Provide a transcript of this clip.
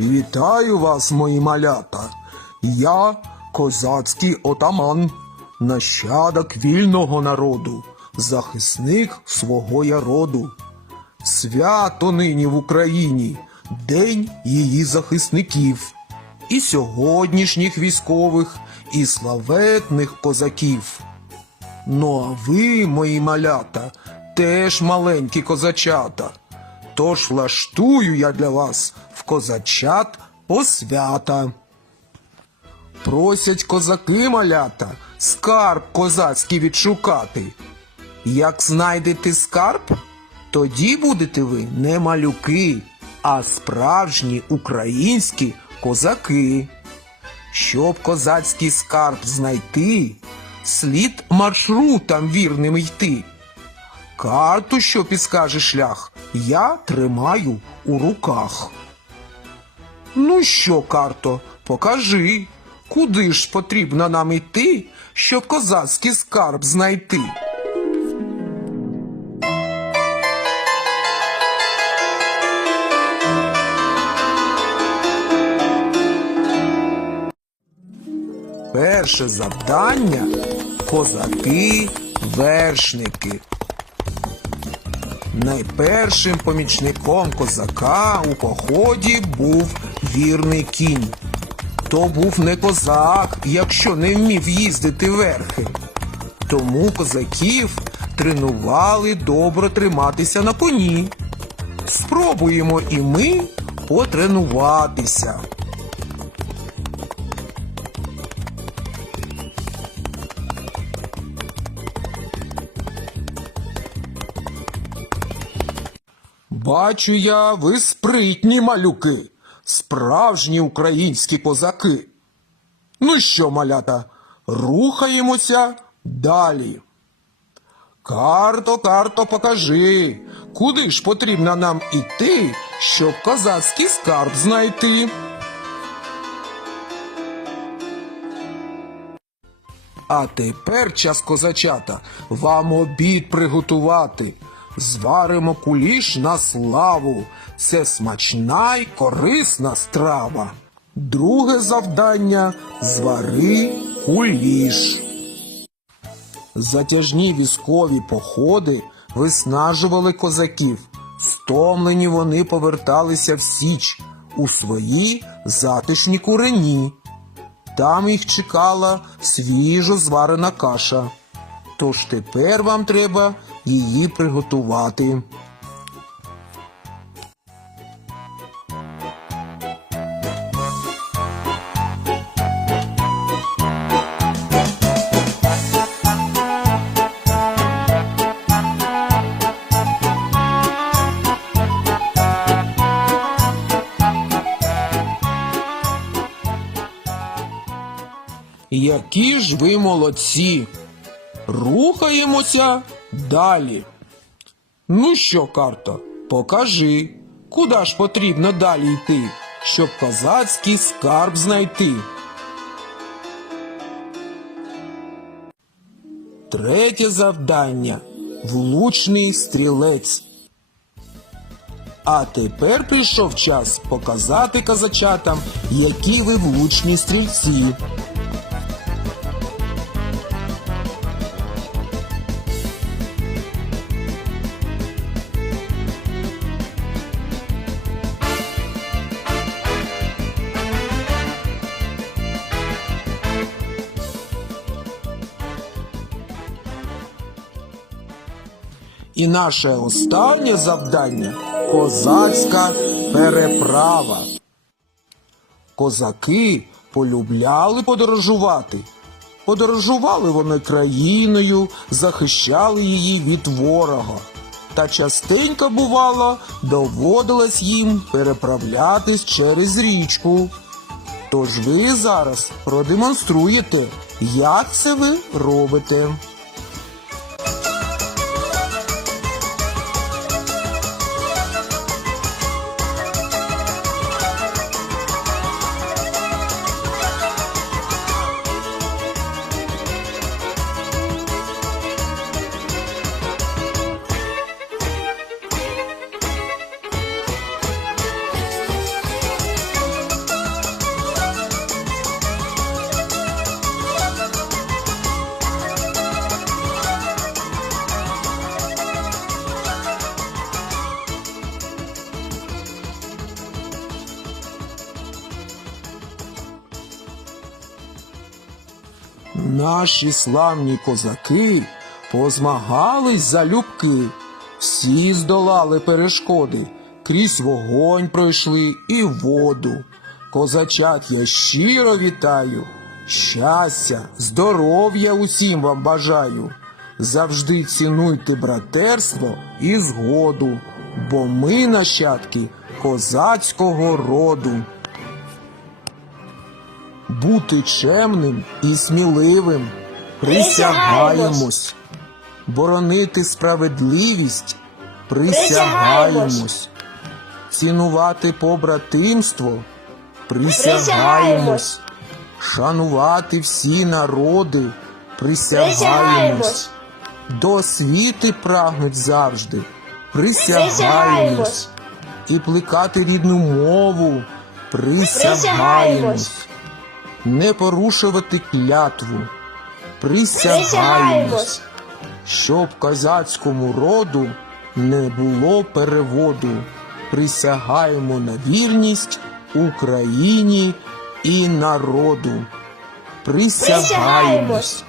Вітаю вас, мої малята. Я козацький отаман, нащадок вільного народу, захисник свого я роду. Свято нині в Україні, День її захисників, і сьогоднішніх військових, і славетних козаків. Ну а ви, мої малята, теж маленькі козачата. Тож влаштую я для вас козачат посвята. Просять козаки малята скарб козацький відшукати. Як знайдете скарб, тоді будете ви не малюки, а справжні українські козаки. Щоб козацький скарб знайти, слід маршрутам вірним йти. Карту, що підскаже шлях, я тримаю у руках. Ну що, карто, покажи, куди ж потрібно нам йти, щоб козацький скарб знайти. Перше завдання козаки-вершники. Найпершим помічником козака у поході був вірний кінь. То був не козак, якщо не вмів їздити верхи. Тому козаків тренували добре триматися на коні. Спробуємо і ми потренуватися. Бачу я, ви спритні малюки, справжні українські козаки. Ну що, малята, рухаємося далі. Карто, карто, покажи, куди ж потрібно нам іти, щоб козацький скарб знайти. А тепер час козачата вам обід приготувати. Зваримо куліш на славу. Це смачна й корисна страва. Друге завдання звари куліш. Затяжні військові походи виснажували козаків. Стомлені вони поверталися в Січ у свої затишні курені. Там їх чекала свіжо зварена каша. Тож тепер вам треба її приготувати. Які ж ви молодці! Рухаємося далі. Ну що, карто, покажи, куди ж потрібно далі йти, щоб козацький скарб знайти. Третє завдання влучний стрілець. А тепер прийшов час показати казачатам, які ви влучні стрільці. І наше останнє завдання козацька переправа. Козаки полюбляли подорожувати. Подорожували вони країною, захищали її від ворога. Та частенько бувало, доводилось їм переправлятись через річку. Тож ви зараз продемонструєте, як це ви робите. Наші славні козаки позмагались за любки, всі здолали перешкоди, крізь вогонь пройшли і воду. Козачат я щиро вітаю, щастя, здоров'я усім вам бажаю. Завжди цінуйте братерство і згоду, бо ми нащадки козацького роду. Бути чемним і сміливим. Присягаємось, боронити справедливість. Присягаємось, цінувати побратимство. Присягаємось, шанувати всі народи. Присягаємось, до освіти прагнуть завжди. Присягаємось. І плекати рідну мову. Присягаємось. Не порушувати клятву присягаємось, щоб козацькому роду не було переводу. Присягаємо на вірність Україні і народу. Присягаємось.